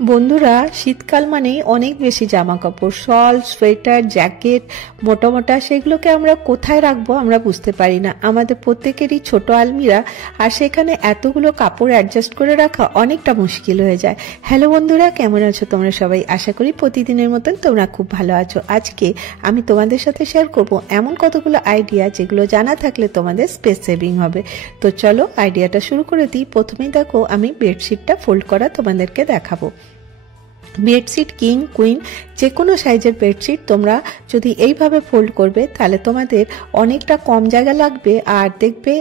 বন্ধুরা, শীতকাল মানেই অনেক বেশি জামা কাপড়, শল, সোয়েটার, জ্যাকেট, মোটা মোটা, সেগুলোকে আমরা কোথায় রাখবো আমরা বুঝতে পারি না। আমাদের প্রত্যেকেরই ছোট আলমিরা, আর সেখানে এতগুলো কাপড় অ্যাডজাস্ট করে রাখা অনেকটা মুশকিল হয়ে যায়। হ্যালো বন্ধুরা, কেমন আছো তোমরা সবাই? আশা করি প্রতিদিনের মতন তোমরা খুব ভালো আছো। আজকে আমি তোমাদের সাথে শেয়ার করব এমন কতগুলো আইডিয়া যেগুলো জানা থাকলে তোমাদের স্পেস সেভিং হবে। তো চলো আইডিয়াটা শুরু করে দিই। প্রথমেই দেখো, আমি বেডশিটটা ফোল্ড করা তোমাদেরকে দেখাবো। বেডশিট কিং কুইন যে কোনো সাইজের বেডশিট তোমরা যদি এইভাবে ফোল্ড করবে তাহলে তোমাদের অনেকটা কম জায়গা লাগবে, আর দেখবে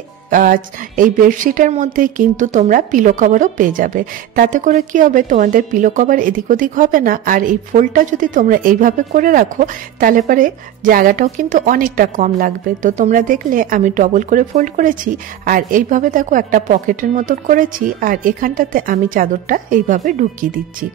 এই বেডশিটের মধ্যে কিন্তু তোমরা পিলো কভারও পেয়ে যাবে। তাতে করে কি হবে, তোমাদের পিলো কভার এদিক ওদিক হবে না। আর এই ফোল্ডটা যদি তোমরা এইভাবে করে রাখো তাহলে পরে জায়গাটাও কিন্তু অনেকটা কম লাগবে। তো তোমরা দেখলে আমি ডবল করে ফোল্ড করেছি, আর এইভাবে দেখো একটা পকেটের মতো করেছি, আর এখানটাতে আমি চাদরটা এইভাবে ঢুকিয়ে দিচ্ছি।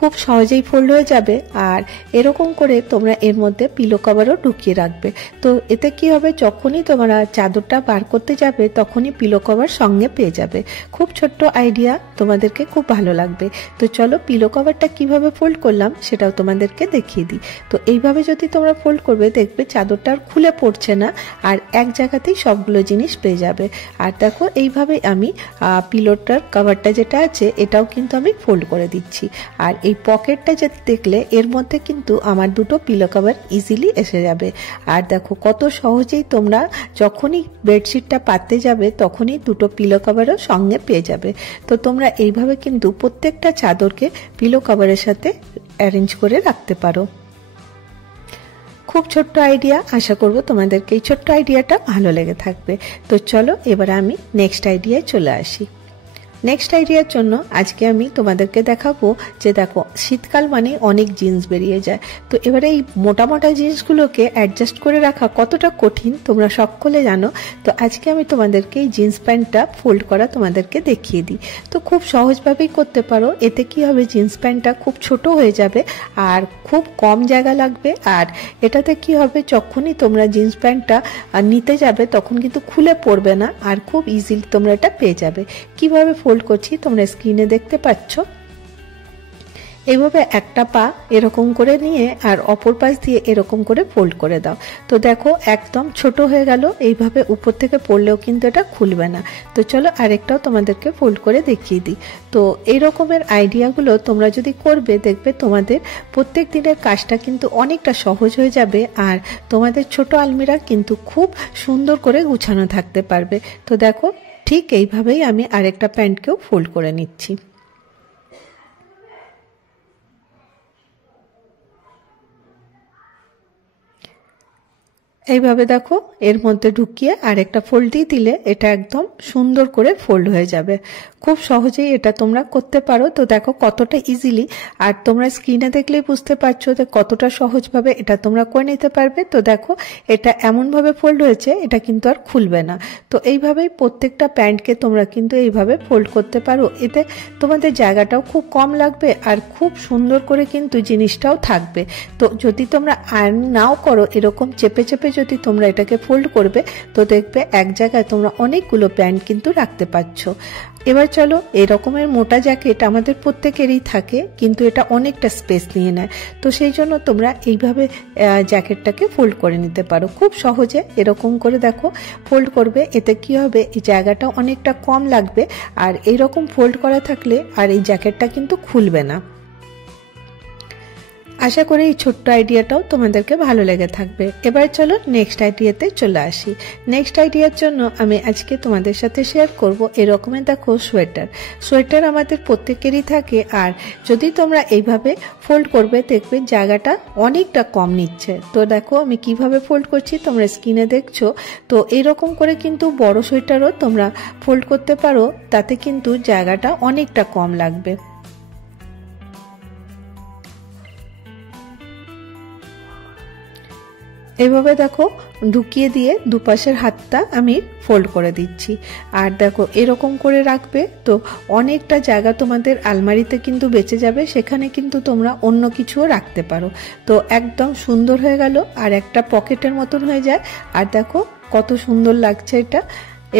খুব সহজেই ফোল্ড হয়ে যাবে। আর এরকম করে তোমরা এর মধ্যে পিলো কভারও ঢুকিয়ে রাখবে। তো এতে কি হবে, যখনই তোমরা চাদরটা বার করতে যাবে তখনই পিলো কভার সঙ্গে পেয়ে যাবে। খুব ছোট্ট আইডিয়া, তোমাদেরকে খুব ভালো লাগবে। তো চলো পিলো কভারটা কিভাবে ফোল্ড করলাম সেটাও তোমাদেরকে দেখিয়ে দিই। তো এইভাবে যদি তোমরা ফোল্ড করবে দেখবে চাদরটা আর খুলে পড়ছে না, আর এক জায়গাতেই সবগুলো জিনিস পেয়ে যাবে। আর দেখো এইভাবে আমি পিলোটার কভারটা যেটা আছে এটাও কিন্তু আমি ফোল্ড করে দিচ্ছি। আর এই পকেটটা যে দেখলে এর মধ্যে কিন্তু আমার দুটো পিলো কভার ইজিলি এসে যাবে। আর দেখো কত সহজেই তোমরা যখনই বেডশিটটা পাততে যাবে তখনই দুটো পিলো কভারও সঙ্গে পেয়ে যাবে। তো তোমরা এইভাবে কিন্তু প্রত্যেকটা চাদরকে পিলো কভারের সাথে অ্যারেঞ্জ করে রাখতে পারো। খুব ছোট্ট আইডিয়া, আশা করব তোমাদেরকে এই ছোট্ট আইডিয়াটা ভালো লেগে থাকবে। তো চলো এবার আমি নেক্সট আইডিয়ায় চলে আসি। নেক্সট আইডিয়ার জন্য আজকে আমি তোমাদেরকে দেখাবো যে দেখো শীতকাল মানে অনেক জিন্স বেরিয়ে যায়। তো এবারে এই মোটা মোটা জিন্সগুলোকে অ্যাডজাস্ট করে রাখা কতটা কঠিন তোমরা সকলে জানো। তো আজকে আমি তোমাদেরকে এই জিন্স প্যান্টটা ফোল্ড করা তোমাদেরকে দেখিয়ে দিই। তো খুব সহজভাবেই করতে পারো। এতে কি হবে, জিন্স প্যান্টটা খুব ছোট হয়ে যাবে আর খুব কম জায়গা লাগবে। আর এটাতে কি হবে, যখনই তোমরা জিন্স প্যান্টটা নিতে যাবে তখন কিন্তু খুলে পড়বে না, আর খুব ইজিলি তোমরা এটা পেয়ে যাবে। কিভাবে ফোল্ড করছি তোমরা স্ক্রিনে দেখতে পাচ্ছ। এইভাবে একটা পা এরকম করে নিয়ে আর অপর পাশ দিয়ে এরকম করে ফোল্ড করে দাও। তো দেখো একদম ছোট হয়ে গেল। এইভাবে উপর থেকে পড়লেও কিন্তু এটা খুলবে না। তো চলো আরেকটাও তোমাদেরকে ফোল্ড করে দেখিয়ে দিই। তো এই রকমের আইডিয়াগুলো তোমরা যদি করবে দেখবে তোমাদের প্রত্যেক দিনের কাজটা কিন্তু অনেকটা সহজ হয়ে যাবে, আর তোমাদের ছোট আলমিরা কিন্তু খুব সুন্দর করে গুছানো থাকতে পারবে। তো দেখো ঠিক এইভাবেই আমি আরেকটা প্যান্টকেও ফোল্ড করে নিচ্ছি। এইভাবে দেখো এর মধ্যে ঢুকিয়ে আরেকটা ফোল্ড দিয়ে দিলে এটা একদম সুন্দর করে ফোল্ড হয়ে যাবে। খুব সহজেই এটা তোমরা করতে পারো। তো দেখো কতটা ইজিলি, আর তোমরা স্ক্রিনে দেখলেই বুঝতে পারছো যে কতটা সহজভাবে এটা তোমরা করে নিতে পারবে। তো দেখো এটা এমনভাবে ফোল্ড হয়েছে, এটা কিন্তু আর খুলবে না। তো এইভাবেই প্রত্যেকটা প্যান্টকে তোমরা কিন্তু এইভাবে ফোল্ড করতে পারো। এতে তোমাদের জায়গাটাও খুব কম লাগবে, আর খুব সুন্দর করে কিন্তু জিনিসটাও থাকবে। তো যদি তোমরা আয়রন নাও করো, এরকম চেপে চেপে যদি তোমরা এটাকে ফোল্ড করবে তো দেখবে এক জায়গায় তোমরা অনেকগুলো প্যান্ট কিন্তু রাখতে পারছো। এবার চলো, এই রকমের মোটা জ্যাকেট আমাদের প্রত্যেকেরই থাকে, কিন্তু এটা অনেকটা স্পেস নিয়ে নেয়। তো সেই জন্য তোমরা এইভাবে জ্যাকেটটাকে ফোল্ড করে নিতে পারো খুব সহজে। এরকম করে দেখো ফোল্ড করবে, এতে কি হবে, এই জায়গাটা অনেকটা কম লাগবে। আর এইরকম ফোল্ড করা থাকলে আর এই জ্যাকেটটা কিন্তু খুলবে না। আশা করি এই ছোট্ট আইডিয়াটাও তোমাদেরকে ভালো লেগে থাকবে। এবার চলো নেক্সট আইডিয়াতে চলে আসি। নেক্সট আইডিয়ার জন্য আমি আজকে তোমাদের সাথে শেয়ার করব এরকমের দেখো সোয়েটার। সোয়েটার আমাদের প্রত্যেকেরই থাকে, আর যদি তোমরা এইভাবে ফোল্ড করবে দেখবে জায়গাটা অনেকটা কম নিচ্ছে। তো দেখো আমি কিভাবে ফোল্ড করছি তোমরা স্ক্রিনে দেখছো। তো এরকম করে কিন্তু বড় সোয়েটারও তোমরা ফোল্ড করতে পারো, তাতে কিন্তু জায়গাটা অনেকটা কম লাগবে। এইভাবে দেখো ঢুকিয়ে দিয়ে দুপাশের হাতটা আমি ফোল্ড করে দিচ্ছি। আর দেখো এরকম করে রাখবে, তো অনেকটা জায়গা তোমাদের আলমারিতে কিন্তু বেঁচে যাবে। সেখানে কিন্তু তোমরা অন্য কিছুও রাখতে পারো। তো একদম সুন্দর হয়ে গেল, আর একটা পকেটের মতন হয়ে যায়। আর দেখো কত সুন্দর লাগছে এটা।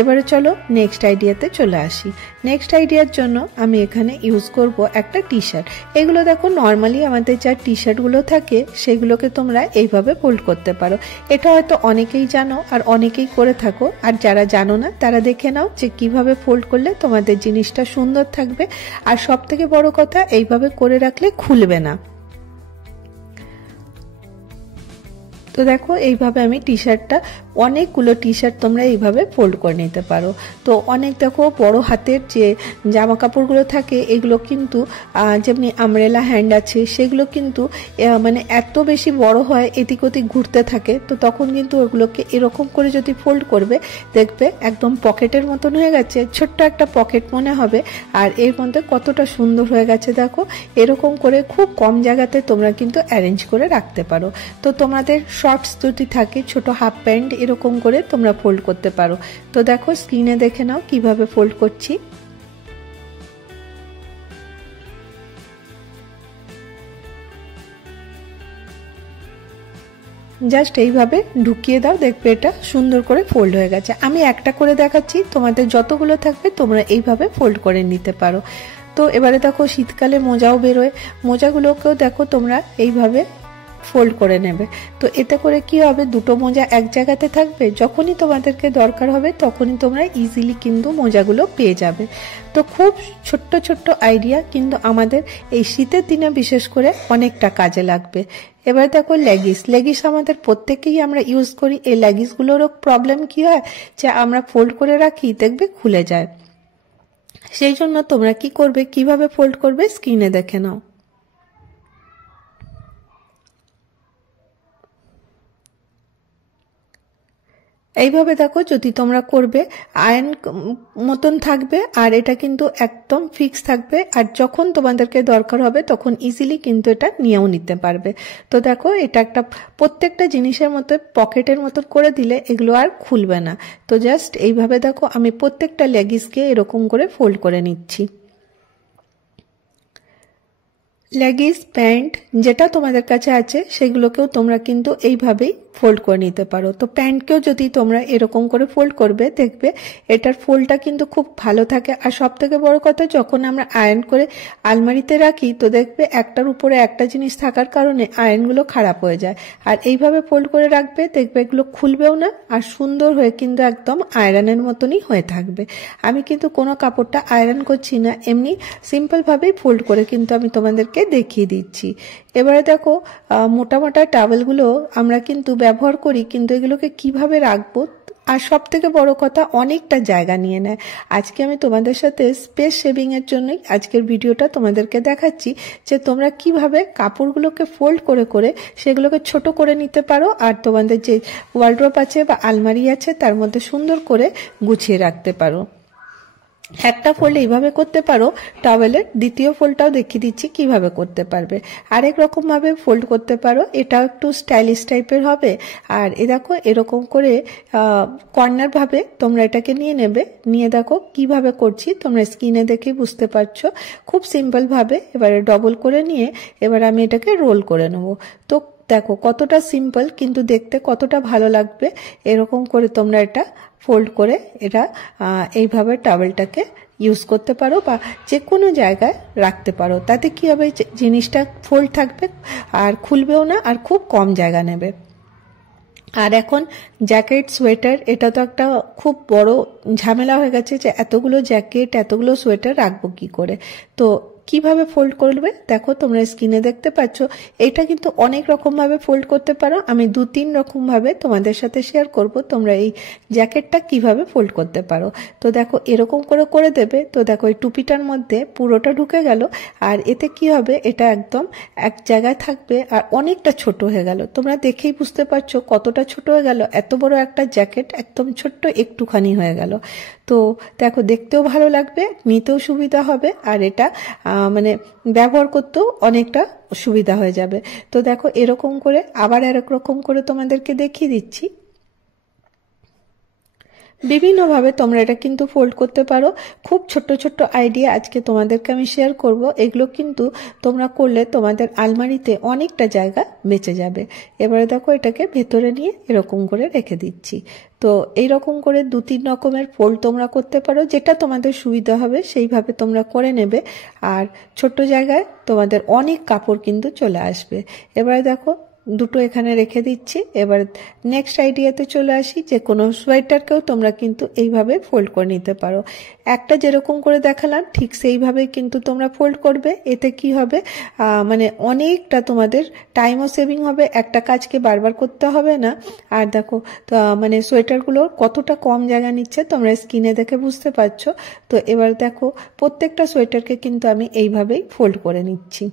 এবারে চলো নেক্সট আইডিয়াতে চলে আসি। নেক্সট আইডিয়ার জন্য আমি এখানে ইউজ করব একটা টি শার্ট। এগুলো দেখো নর্মালি আমাদের যা টি শার্টগুলো থাকে সেগুলোকে তোমরা এইভাবে ফোল্ড করতে পারো। এটা হয়তো অনেকেই জানো আর অনেকেই করে থাকো, আর যারা জানো না তারা দেখে নাও যে কিভাবে ফোল্ড করলে তোমাদের জিনিসটা সুন্দর থাকবে, আর সব থেকে বড় কথা এইভাবে করে রাখলে খুলবে না। তো দেখো এইভাবে আমি টি শার্টটা, অনেকগুলো টি শার্ট তোমরা এইভাবে ফোল্ড করে নিতে পারো। তো অনেক দেখো বড় হাতের যে জামা কাপড়গুলো থাকে এগুলো কিন্তু যেমনি আমব্রেলা হ্যান্ড আছে সেগুলো কিন্তু মানে এত বেশি বড় হয়, এদিক ওদিক ঘুরতে থাকে। তো তখন কিন্তু ওগুলোকে এরকম করে যদি ফোল্ড করবে দেখবে একদম পকেটের মতন হয়ে গেছে, ছোট্ট একটা পকেট মনে হবে। আর এর মধ্যে কতটা সুন্দর হয়ে গেছে দেখো। এরকম করে খুব কম জায়গাতে তোমরা কিন্তু অ্যারেঞ্জ করে রাখতে পারো। তো তোমাদের শর্টস যদি থাকে, ছোট হাফ প্যান্ট, এরকম করে তোমরা ফোল্ড করতে পারো। তো দেখো স্ক্রিনে দেখে নাও কিভাবে ফোল্ড করছি। জাস্ট এইভাবে ঢুকিয়ে দাও, দেখবে এটা সুন্দর করে ফোল্ড হয়ে গেছে। আমি একটা করে দেখাচ্ছি, তোমাদের যতগুলো থাকবে তোমরা এইভাবে ফোল্ড করে নিতে পারো। তো এবারে দেখো শীতকালে মোজাও বেরোয়, মোজাগুলোকেও দেখো তোমরা এইভাবে ফোল্ড করে নেবে। তো এতে করে কি হবে, দুটো মোজা এক জায়গাতে থাকবে, যখনই তোমাদেরকে দরকার হবে তখনই তোমরা ইজিলি কিন্তু মোজাগুলো পেয়ে যাবে। তো খুব ছোট্ট ছোট্ট আইডিয়া, কিন্তু আমাদের এই শীতের দিনে বিশেষ করে অনেকটা কাজে লাগবে। এবার দেখো লেগিস আমাদের প্রত্যেকেই আমরা ইউজ করি। এই লেগিসগুলোরও প্রবলেম কি হয় যে আমরা ফোল্ড করে রাখি, দেখবে খুলে যায়। সেই জন্য তোমরা কি করবে, কিভাবে ফোল্ড করবে স্ক্রিনে দেখে নাও। এইভাবে দেখো যদি তোমরা করবে, আয়রন মতন থাকবে, আর এটা কিন্তু একদম ফিক্স থাকবে, আর যখন তোমাদেরকে দরকার হবে তখন ইজিলি কিন্তু এটা নিয়েও নিতে পারবে। তো দেখো এটা একটা প্রত্যেকটা জিনিসের মতো পকেটের মতো করে দিলে এগুলো আর খুলবে না। তো জাস্ট এইভাবে দেখো আমি প্রত্যেকটা লেগিসকে এরকম করে ফোল্ড করে নিচ্ছি। লেগিস, প্যান্ট যেটা তোমাদের কাছে আছে সেগুলোকেও তোমরা কিন্তু এইভাবেই ফোল্ড করে নিতে পারো। তো প্যান্টকেও যদি তোমরা এরকম করে ফোল্ড করবে দেখবে এটার ফোল্ডটা কিন্তু খুব ভালো থাকে। আর সব থেকে বড় কথা, যখন আমরা আয়রন করে আলমারিতে রাখি তো দেখবে একটার উপরে একটা জিনিস থাকার কারণে আয়রনগুলো খারাপ হয়ে যায়। আর এইভাবে ফোল্ড করে রাখবে দেখবে এগুলো খুলবেও না, আর সুন্দর হয়ে কিন্তু একদম আয়রনের মতনই হয়ে থাকবে। আমি কিন্তু কোনো কাপড়টা আয়রন করছি না, এমনি সিম্পলভাবেই ফোল্ড করে কিন্তু আমি তোমাদেরকে দেখিয়ে দিচ্ছি। এবারে দেখো মোটা মোটা টাওয়েলগুলো আমরা কিন্তু ব্যবহার করি, কিন্তু এগুলোকে কিভাবে রাখবো, আর সব থেকে বড় কথা অনেকটা জায়গা নিয়ে নেয়। আজকে আমি তোমাদের সাথে স্পেস সেভিং এর জন্যই আজকের ভিডিওটা তোমাদেরকে দেখাচ্ছি যে তোমরা কিভাবে কাপড়গুলোকে ফোল্ড করে করে সেগুলোকে ছোট করে নিতে পারো, আর তোমাদের যে ওয়ার্ড্রোব আছে বা আলমারি আছে তার মধ্যে সুন্দর করে গুছিয়ে রাখতে পারো। একটা ফোল্ড এইভাবে করতে পারো, টাওয়েলের দ্বিতীয় ফোল্ডটাও দেখিয়ে দিচ্ছি কিভাবে করতে পারবে। আরেক রকম ভাবে ফোল্ড করতে পারো, এটাও একটু স্টাইলিশ টাইপের হবে। আর এ দেখো এরকম করে কর্নার ভাবে তোমরা এটাকে নিয়ে নেবে, নিয়ে দেখো কিভাবে করছি তোমরা স্ক্রিনে দেখে বুঝতে পারছো। খুব সিম্পল ভাবে এবারে ডবল করে নিয়ে এবার আমি এটাকে রোল করে নেবো। তো দেখো কতটা সিম্পল, কিন্তু দেখতে কতটা ভালো লাগবে। এরকম করে তোমরা এটা ফোল্ড করে এটা এইভাবে টাওয়েলটাকে ইউজ করতে পারো বা যে কোনো জায়গায় রাখতে পারো। তাতে কি হবে, জিনিসটা ফোল্ড থাকবে আর খুলবেও না, আর খুব কম জায়গা নেবে। আর এখন জ্যাকেট, সোয়েটার, এটা তো একটা খুব বড় ঝামেলা হয়ে গেছে যে এতগুলো জ্যাকেট এতগুলো সোয়েটার রাখবো কি করে। তো কিভাবে ফোল্ড করবে দেখো তোমরা স্ক্রিনে দেখতে পাচ্ছ। এটা কিন্তু অনেক রকম ভাবে ফোল্ড করতে পারো, আমি 2-3 রকম ভাবে তোমাদের সাথে শেয়ার করব তোমরা এই জ্যাকেটটা কিভাবে ফোল্ড করতে পারো। তো দেখো এরকম করে করে দেবে। তো দেখো এই টুপিটার মধ্যে পুরোটা ঢুকে গেল, আর এতে কি হবে, এটা একদম এক জায়গায় থাকবে আর অনেকটা ছোট হয়ে গেল। তোমরা দেখেই বুঝতে পারছো কতটা ছোট হয়ে গেল। এত বড় একটা জ্যাকেট একদম ছোট্ট একটুখানি হয়ে গেল। তো দেখো দেখতেও ভালো লাগবে, নিতেও সুবিধা হবে, আর এটা মানে ব্যবহার করতেও অনেকটা সুবিধা হয়ে যাবে। তো দেখো এরকম করে আবার আরেক রকম করে তোমাদেরকে দেখিয়ে দিচ্ছি। বিভিন্নভাবে তোমরা এটা কিন্তু ফোল্ড করতে পারো। খুব ছোট্ট ছোট্ট আইডিয়া আজকে তোমাদেরকে আমি শেয়ার করব। এগুলো কিন্তু তোমরা করলে তোমাদের আলমারিতে অনেকটা জায়গা বেঁচে যাবে। এবারে দেখো এটাকে ভেতরে নিয়ে এরকম করে রেখে দিচ্ছি। তো এইরকম করে 2-3 রকমের ফোল্ড তোমরা করতে পারো, যেটা তোমাদের সুবিধা হবে সেইভাবে তোমরা করে নেবে। আর ছোট্ট জায়গায় তোমাদের অনেক কাপড় কিন্তু চলে আসবে। এবারে দেখো দুটো এখানে রেখে দিচ্ছি। এবার নেক্সট আইডিয়াতে চলে আসি, যে কোনো সোয়েটারকেও তোমরা কিন্তু এইভাবে ফোল্ড করে নিতে পারো। একটা যেরকম করে দেখালাম ঠিক সেইভাবে কিন্তু তোমরা ফোল্ড করবে। এতে কি হবে, মানে অনেকটা তোমাদের টাইমও সেভিং হবে, একটা কাজকে বারবার করতে হবে না। আর দেখো মানে সোয়েটারগুলো কতটা কম জায়গা নিচ্ছে তোমরা স্ক্রিনে দেখে বুঝতে পারছো। তো এবার দেখো প্রত্যেকটা সোয়েটারকে কিন্তু আমি এইভাবেই ফোল্ড করে নিচ্ছি।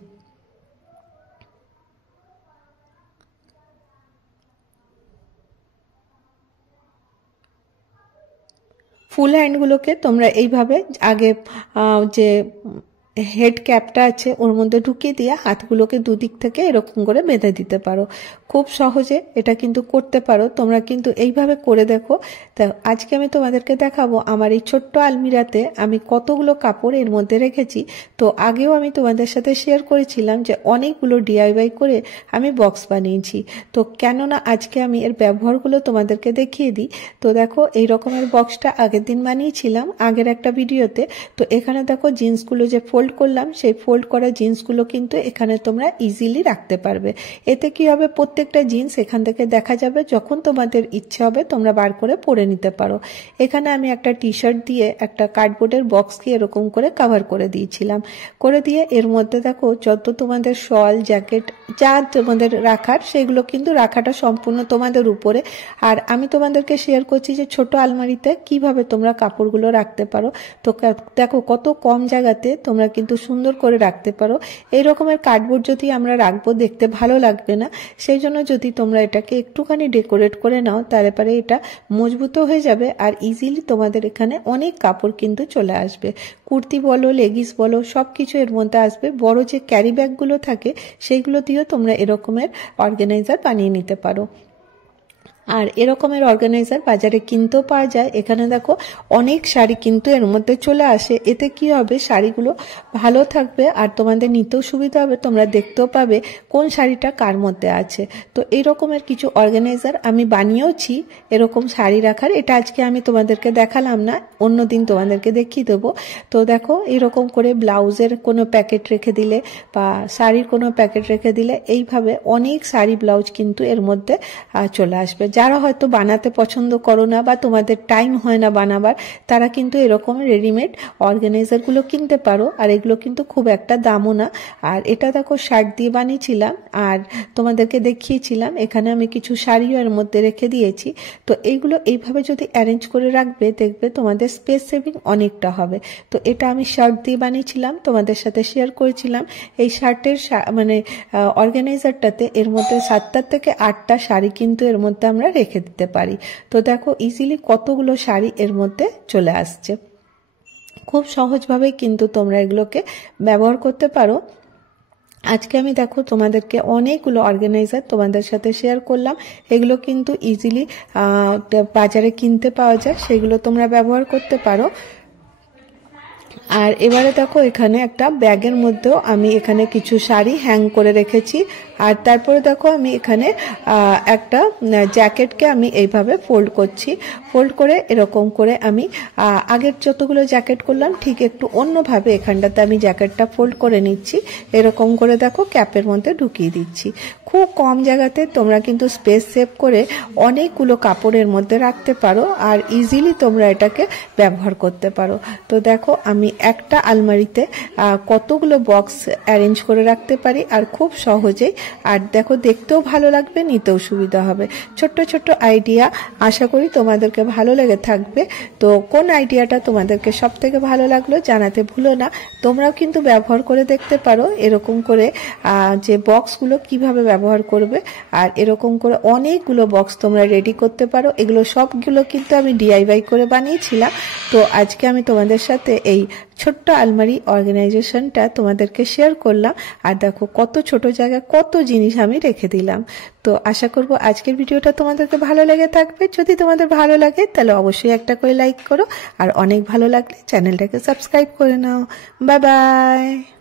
ফুল হ্যান্ডগুলোকে তোমরা এইভাবে আগে যে হেড ক্যাপটা আছে ওর মধ্যে ঢুকিয়ে দিয়ে হাতগুলোকে দুদিক থেকে এরকম করে বেঁধে দিতে পারো। খুব সহজে এটা কিন্তু করতে পারো, তোমরা কিন্তু এইভাবে করে দেখো। তা আজকে আমি তোমাদেরকে দেখাবো আমার এই ছোট্ট আলমিরাতে আমি কতগুলো কাপড় এর মধ্যে রেখেছি। তো আগেও আমি তোমাদের সাথে শেয়ার করেছিলাম যে অনেকগুলো ডিআইওয়াই করে আমি বক্স বানিয়েছি। তো কেননা আজকে আমি এর ব্যবহারগুলো তোমাদেরকে দেখিয়ে দিই। তো দেখো এই রকমের বক্সটা আগের দিন বানিয়েছিলাম আগের একটা ভিডিওতে। তো এখানে দেখো জিন্সগুলো যে ফোল্ড করলাম, সেই ফোল্ড করা জিন্সগুলো কিন্তু এখানে তোমরা ইজিলি রাখতে পারবে। এতে কি হবে, প্রত্যেকটা জিন্স এখান থেকে দেখা যাবে, যখন তোমাদের ইচ্ছে হবে তোমরা বার করে পরে নিতে পারো। এখানে আমি একটা টি শার্ট দিয়ে একটা কার্ডবোর্ডের বক্সকে এরকম করে কভার করে দিয়েছিলাম। করে দিয়ে এর মধ্যে দেখো যত তোমাদের শল জ্যাকেট যা তোমাদের রাখার সেগুলো কিন্তু রাখাটা সম্পূর্ণ তোমাদের উপরে। আর আমি তোমাদেরকে শেয়ার করছি যে ছোট আলমারিতে কিভাবে তোমরা কাপড়গুলো রাখতে পারো। তো দেখো কত কম জায়গাতে তোমরা কিন্তু সুন্দর করে রাখতে পারো। এই রকমের কার্ডবোর্ড যদি আমরা রাখবো দেখতে ভালো লাগবে না, সেই জন্য যদি তোমরা এটাকে একটুখানি ডেকোরেট করে নাও তাহলে পরে এটা মজবুত হয়ে যাবে আর ইজিলি তোমাদের এখানে অনেক কাপড় কিন্তু চলে আসবে। কুর্তি বলো লেগিস বলো সব কিছু এর মধ্যে আসবে। বড় যে ক্যারি ব্যাগগুলো থাকে সেইগুলো দিয়েও তোমরা এরকমের অর্গানাইজার বানিয়ে নিতে পারো। আর এরকমের অর্গানাইজার বাজারে কিনতেও পাওয়া যায়। এখানে দেখো অনেক শাড়ি কিন্তু এর মধ্যে চলে আসে। এতে কি হবে, শাড়িগুলো ভালো থাকবে আর তোমাদের নিতেও সুবিধা হবে, তোমরা দেখতেও পাবে কোন শাড়িটা কার মধ্যে আছে। তো এই রকমের কিছু অর্গানাইজার আমি বানিয়েওছি এরকম শাড়ি রাখার। এটা আজকে আমি তোমাদেরকে দেখালাম না, অন্যদিন তোমাদেরকে দেখিয়ে দেবো। তো দেখো এরকম করে ব্লাউজের কোনো প্যাকেট রেখে দিলে বা শাড়ির কোনো প্যাকেট রেখে দিলে এইভাবে অনেক শাড়ি ব্লাউজ কিন্তু এর মধ্যে চলে আসবে। যারা হয়তো বানাতে পছন্দ করো না বা তোমাদের টাইম হয় না বানাবার, তারা কিন্তু এরকম রেডিমেড অর্গানাইজারগুলো কিনতে পারো। আর এগুলো কিন্তু খুব একটা দামও না। আর এটা দেখো শার্ট দিয়ে বানিয়েছিলাম আর তোমাদেরকে দেখিয়েছিলাম। এখানে আমি কিছু শাড়িও এর মধ্যে রেখে দিয়েছি। তো এইগুলো এইভাবে যদি অ্যারেঞ্জ করে রাখবে দেখবে তোমাদের স্পেস সেভিং অনেকটা হবে। তো এটা আমি শার্ট দিয়ে বানিয়েছিলাম, তোমাদের সাথে শেয়ার করেছিলাম। এই শার্টের মানে অর্গানাইজারটাতে এর মধ্যে 7টা থেকে 8টা শাড়ি কিন্তু এর মধ্যে আমরা রেখে দিতে পারি। তো দেখো ইজিলি কতগুলো শাড়ি এর মধ্যে চলে আসছে। খুব সহজভাবে কিন্তু তোমরা এগুলোকে ব্যবহার করতে পারো। আজকে আমি দেখো তোমাদেরকে অনেকগুলো অর্গানাইজার তোমাদের সাথে শেয়ার করলাম। এগুলো কিন্তু ইজিলি বাজারে কিনতে পাওয়া যায়, সেগুলো তোমরা ব্যবহার করতে পারো। আর এবারে দেখো এখানে একটা ব্যাগের মধ্যেও আমি এখানে কিছু শাড়ি হ্যাং করে রেখেছি। আর তারপরে দেখো আমি এখানে একটা জ্যাকেটকে আমি এইভাবে ফোল্ড করছি। ফোল্ড করে এরকম করে আমি আগের যতগুলো জ্যাকেট করলাম ঠিক একটু অন্যভাবে এখানটাতে আমি জ্যাকেটটা ফোল্ড করে নিচ্ছি। এরকম করে দেখো ক্যাপের মধ্যে ঢুকিয়ে দিচ্ছি। খুব কম জায়গাতে তোমরা কিন্তু স্পেস সেভ করে অনেকগুলো কাপড়ের মধ্যে রাখতে পারো আর ইজিলি তোমরা এটাকে ব্যবহার করতে পারো। তো দেখো আমি একটা আলমারিতে কতগুলো বক্স অ্যারেঞ্জ করে রাখতে পারি আর খুব সহজেই। আর দেখো দেখতেও ভালো লাগবে, নিতেও সুবিধা হবে। ছোট্ট ছোট্ট আইডিয়া, আশা করি তোমাদেরকে ভালো লেগে থাকবে। তো কোন আইডিয়াটা তোমাদেরকে সব থেকে ভালো লাগলো জানাতে ভুলো না। তোমরাও কিন্তু ব্যবহার করে দেখতে পারো এরকম করে যে বক্সগুলো কিভাবে ব্যবহার করবে। আর এরকম করে অনেকগুলো বক্স তোমরা রেডি করতে পারো। এগুলো সবগুলো কিন্তু আমি ডিআইওয়াই করে বানিয়েছিলাম। তো আজকে আমি তোমাদের সাথে এই ছোট্ট আলমারি অর্গানাইজেশনটা তোমাদেরকে শেয়ার করলাম। আর দেখো কত ছোট জায়গায় কত জিনিস আমি রেখে দিলাম। তো আশা করব আজকের ভিডিওটা তোমাদেরকে ভালো লেগে থাকবে। যদি তোমাদের ভালো লাগে তাহলে অবশ্যই একটা করে লাইক করো, আর অনেক ভালো লাগলে চ্যানেলটাকে সাবস্ক্রাইব করে নাও। Bye bye.